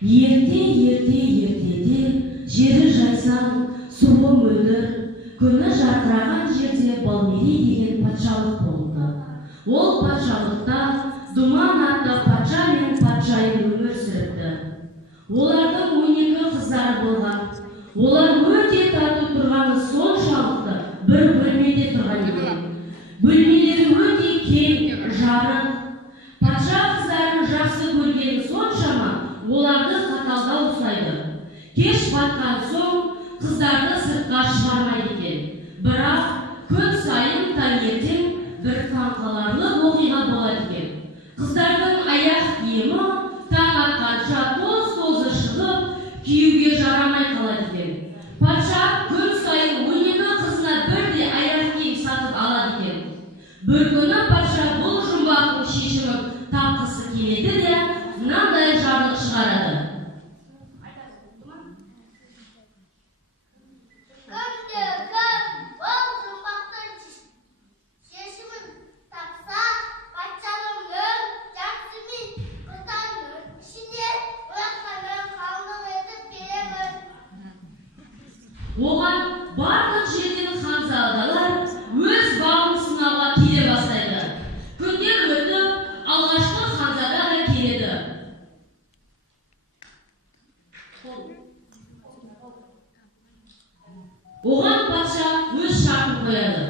Ерте-ерте-ертеде жері жайсаң, суы мөлдір, күні жарқыраған жерде Балмерей деген патшалық болды. Ол патшалықта Думан атты патша мен патшайым өмір сүріпті. Олардың 12 қыздары болған. Олар өте тату тұрғаны соншалықты бір бөлмеде тұрған екен. Бөлмелері өте кең, жарық. Патша қыздарын жақсы көргені соншама оларды қаталдау ұстайды. Кеш батқан соң қыздарды сыртқа шығармайды екен. Бірақ күн сайын таңертең бір таңқаларлық оқиға болады екен. Қыздардың аяқ киімі таң атқанша тоз-тозы шығып, киюге жарамай қалады екен. Патша күн сайын 12 қызына бірдей аяқ киім сатып алады екен. Бір күні патша бұл жұмбақтың шешімін тапқысы келеді де мынандай жарлық шығарады. Оған барлық жерден ханзадалар өз бағын сынауға келе бастайды. Күндер өтіп, алғашқы ханзада да келеді. Оған патша өз шартын қояды.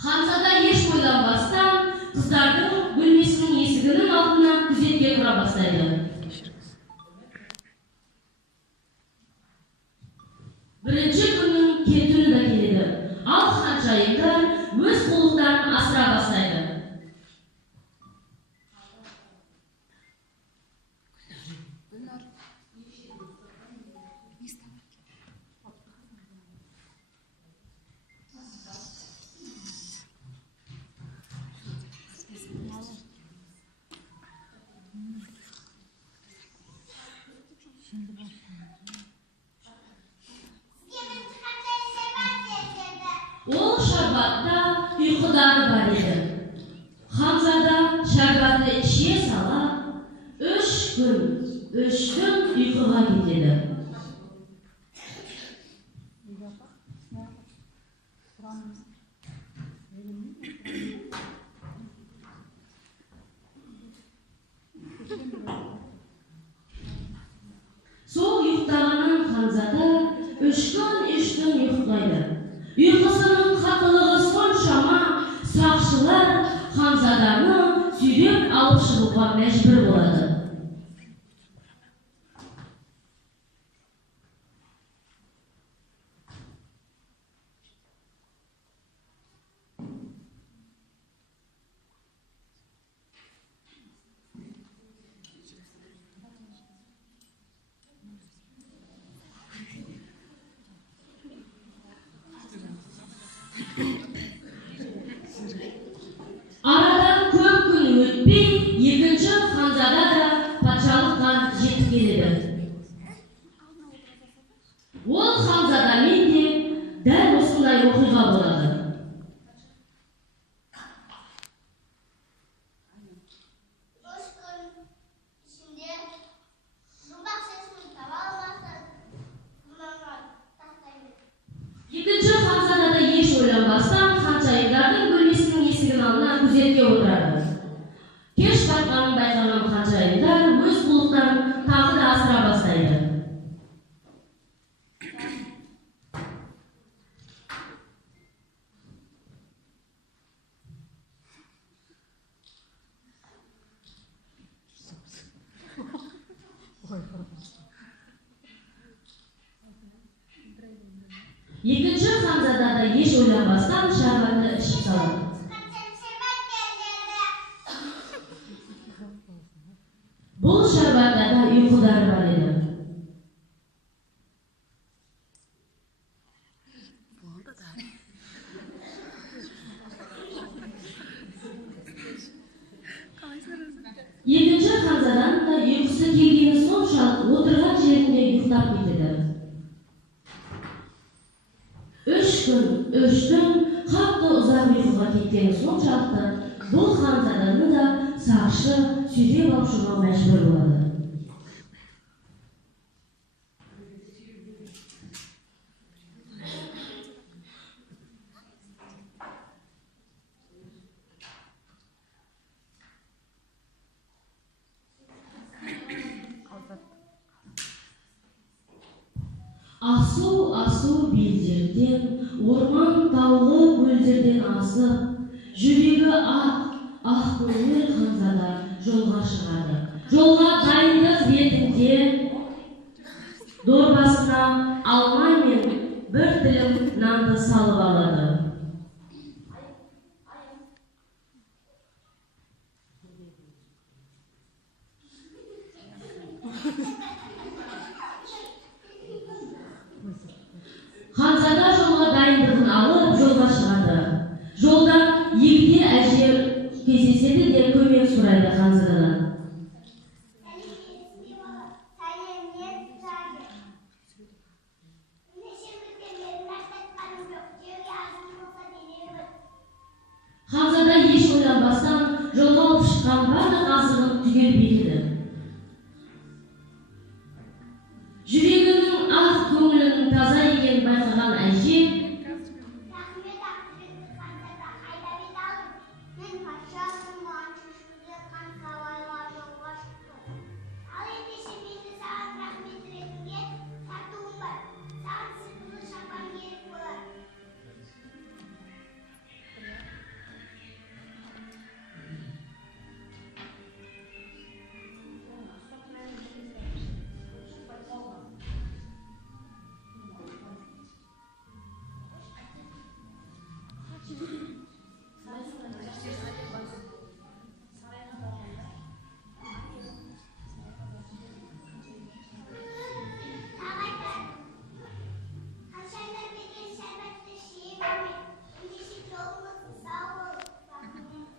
Ханзада еш ойланбастан қыздардың бөлмесінің есігінің алдына күзетке тұра бастайды. Бірінші күннің түні да келеді. Ал ханшайымдар өз қулықтарын асыра бастайды. Ол шарбатта ұйқыдары бар еді. Ханзада шарбатты іше сала, 3 күн ұйқыға кетеді. Сол ұйықтағаннан Ханзада 3 күн ұйықтайды. Ұйқысының қатылығы соншама сақшылар Ханзаданы сүйреп алып шығуға мәжбүр болады. Арадан көп күн өтпей, екінші ханзада да патшалыққа жетіп келеді. Ол ханзадамен де дәл осындай оқиға болады. Екінші ханзада да еш ойланбастан ханшайымдардың бөлмесінің есігінің алдына күзетке отырады. Кеш батқанын байқаған ханшайымдар өз қулықтарын тағы да асыра бастайды. Екінші ханзада да еш ойланбастан шарбатты ішіп салады. Бұл шарбатта да ұйқыдары бар еді. Екінші ханзадан да ұйқысы келгені соншалық отырған жерінде ұйықтап кетеді. 3 күн қатты ұзақ ұйқыға кеткені соншалықты бұл ханзаданы да сақшы сүйреп алып шығуға мәжбүр болады. Асу белдерден, орман таулы көлдерден асып, жүрегі ақ көңіл ханзада жолға шығады. Жолға дайындық ретінде дорбасына алма мен бір тілім нанды салып алады. Ханзада жолға дайындығын алып, жолға шығады. Жолдан егде әже кездеседі де көмек сұрайды ханзададан. Ханзада еш ойланбастан жолға алып шыққан барлық азығын түгел береді. Жүрегінің ақ көңілінің таза екенін байқаған әже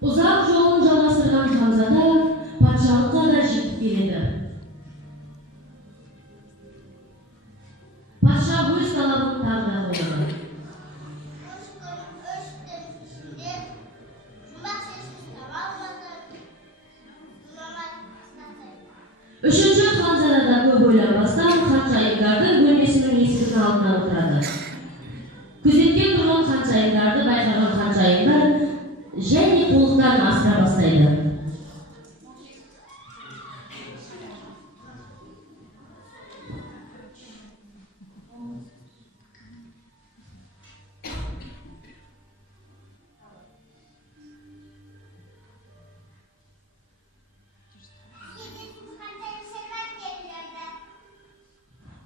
ұзақ жолын жалғастырған ханзада патшалыққа да жетіп келеді. Патша өз талабын тағы да қойды. Үшінші ханзада көп ойланбастан ханшайымдардың бөлмесінің есігінің алдына отырады. Күзетте тұрған ханшайымдарды байқаған ханшайымдар және қолықтарын асыра бастайды.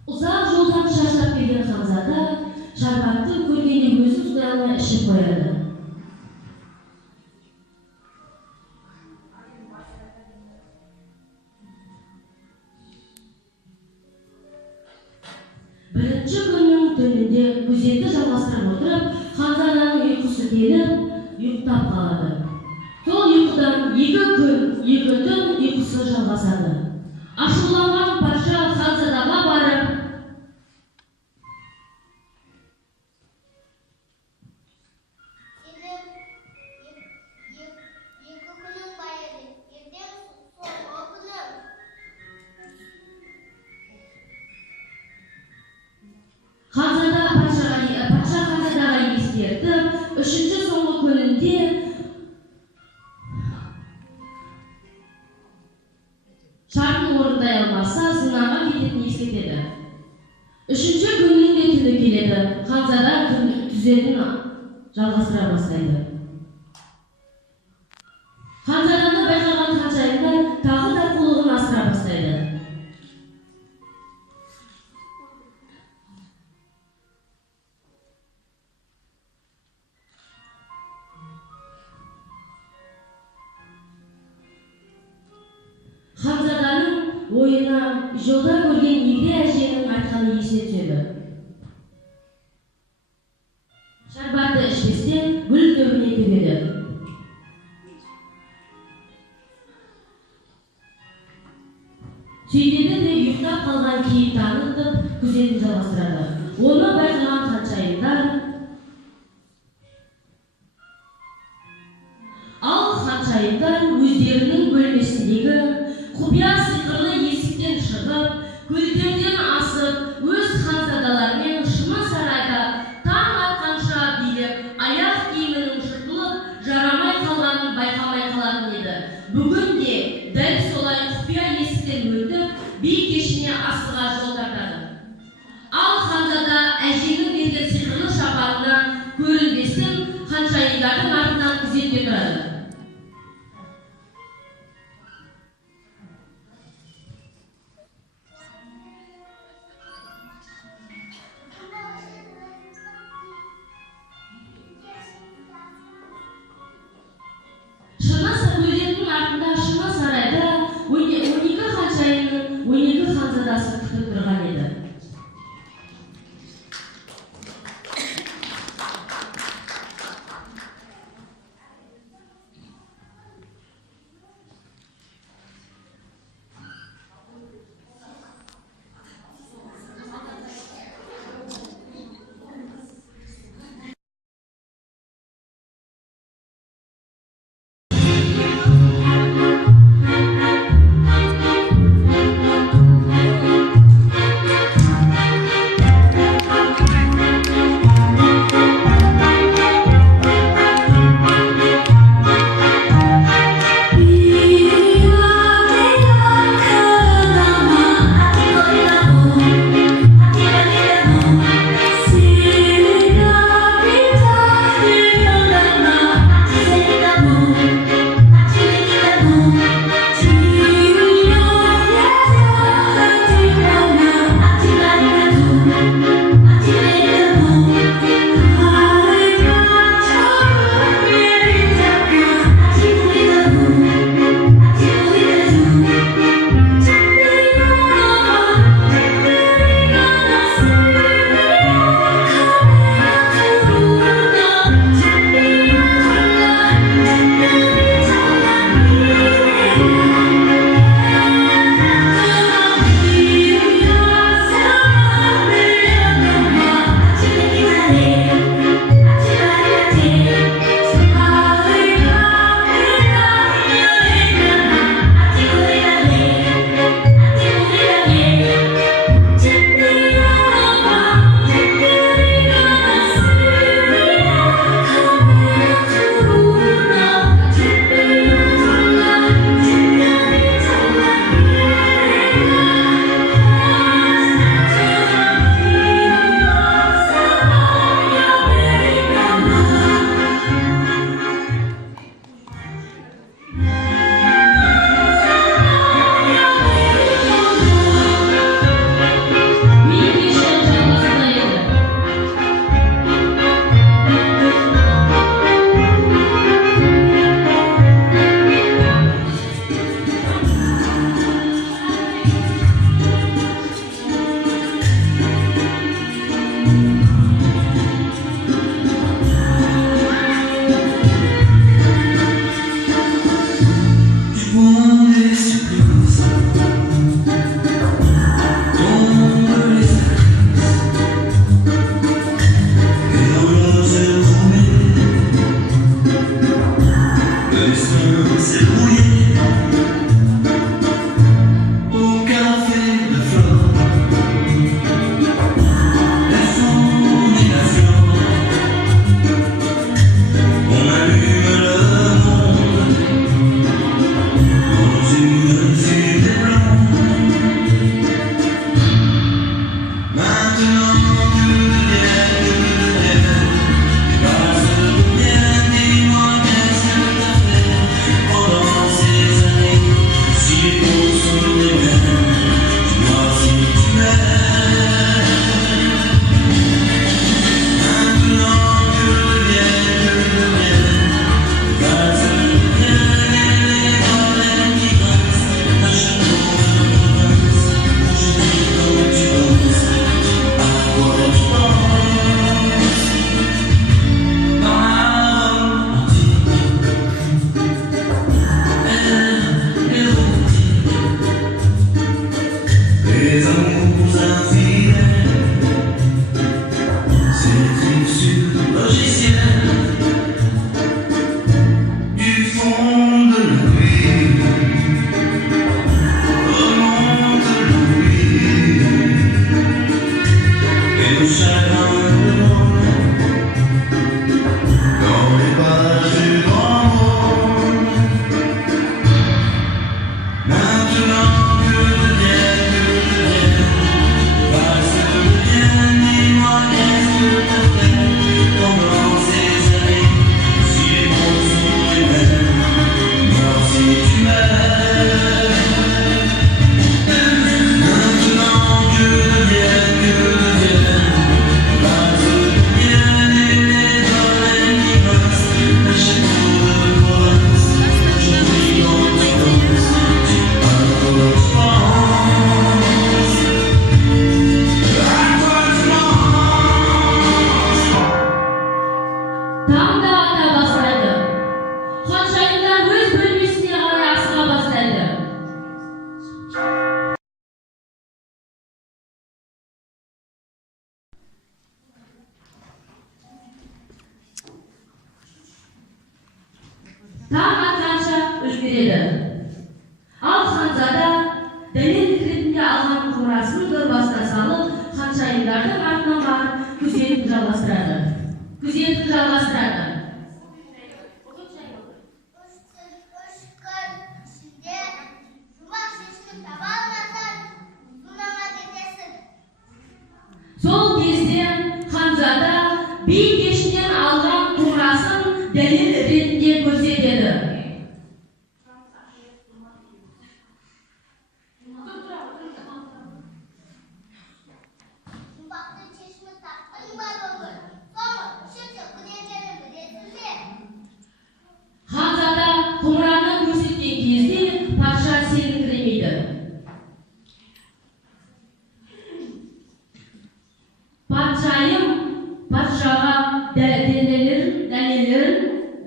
Ұзақ жолдан шаршап келген ханзада шарбатты көргенде өзі ұстай алмай ішіп қояды. Бірінші күннің түнінде күзетті жалғастырып отырып, ханзаданың ұйқысы келіп, ұйықтап қалады. Сол ұйқыдан 2 күн, 2 түн ұйқысы жалғасады. Ашуланған патша ханзадаға барып, патша ханзадаға ескертіп, 3-ші соңғы күнінде шартын орындай алмаса, зынаға кететінін ескертеді. 3-ші күннің де түні келеді. Ханзада күзетін жалғастыра бастайды. Ханзаданы байқаған ханшайымдар тағы да қулығын асыра бастайды. Ханзаданың ойына жолда көрген егде әженің айтқаны есіне түседі. Шарбатты ішпестен гүл төбіне төгеді. Сөйтеді де ұйықтап қалған кейіп танытып күзетін жалғастырады. Оны байқаған ханшайымдар ханшайымдар өздерінің бөлмесіндегі құпия сиқырлы есіктен шығып, көлдерден асып, өз ханзадаларымен шыны сарайда таң атқанша билеп, аяқ киімінің жыртылып, жарамай қалғанын байқамай қалатын еді. Бүгін де дәл солай құпия есіктен өтіп, би кешіне асыға жол тартады. Ал ханзада әженің берген сиқырлы шапағына көрінбестен ханшайымдардың артынан күзетте тұрады. du chagrin dans les pages du grand monde. Maintenant que devienne, passe devienne, dis-moi qu'est-ce que t'as fait pendant ces années. Si les mots sont les mêmes, alors si tu m'aimes. Maintenant que devienne, passe devienne, et les doigts qui passent à chaque tour de province. Je prie quand tu danses, à toi je pense, à toi je pense. Tam da ata бастады. Ханшайымдар өз бөлмесіне қарай асыға бастады. Таң атқанша өзгереді. Ал ханзада дәлел ретінде алған қорасын дорбасына салып, ханшайымдардың артынан барып күзетін жалғастырады. Сол кезде ханзада би кешінен алған қорасын дәлел ретінде көрсетеді. Ханзада құмыраны көрсеткен кезде патша сеніңкіремейді. Патшайым патшаға дәлелдерін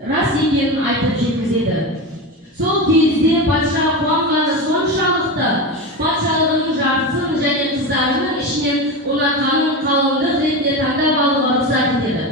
рас екенін айтып жеткізеді. Сол кезде патша қуанғаны соншалықты патшалығының жартысын және қыздарының ішінен ұнатқанын қалыңдық ретінде таңдап алуға рұқсат етеді.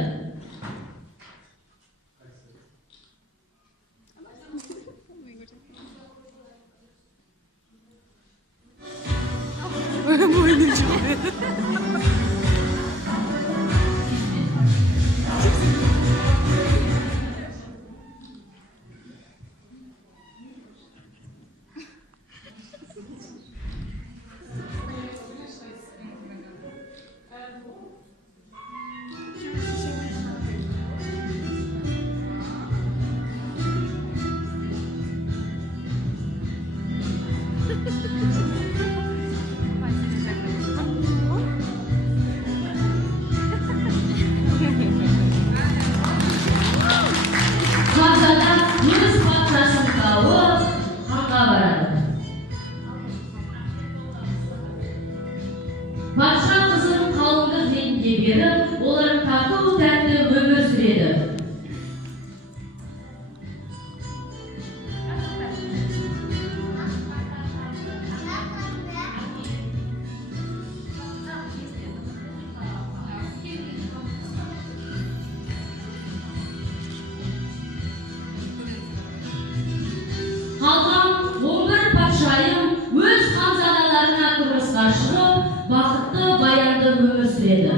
Ханзада өз патшасын тауып ханға барады. Патша қызын қалыңдық ретінде беріп, олар тату-тәтті өмір сүреді. Қалған 11 патшайым өз ханзадаларына тұрмысқа шығып, бақытты баянды өмір сүреді.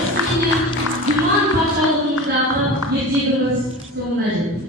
Осымен Думан патшалығындағы ертегіміз соңына жетті.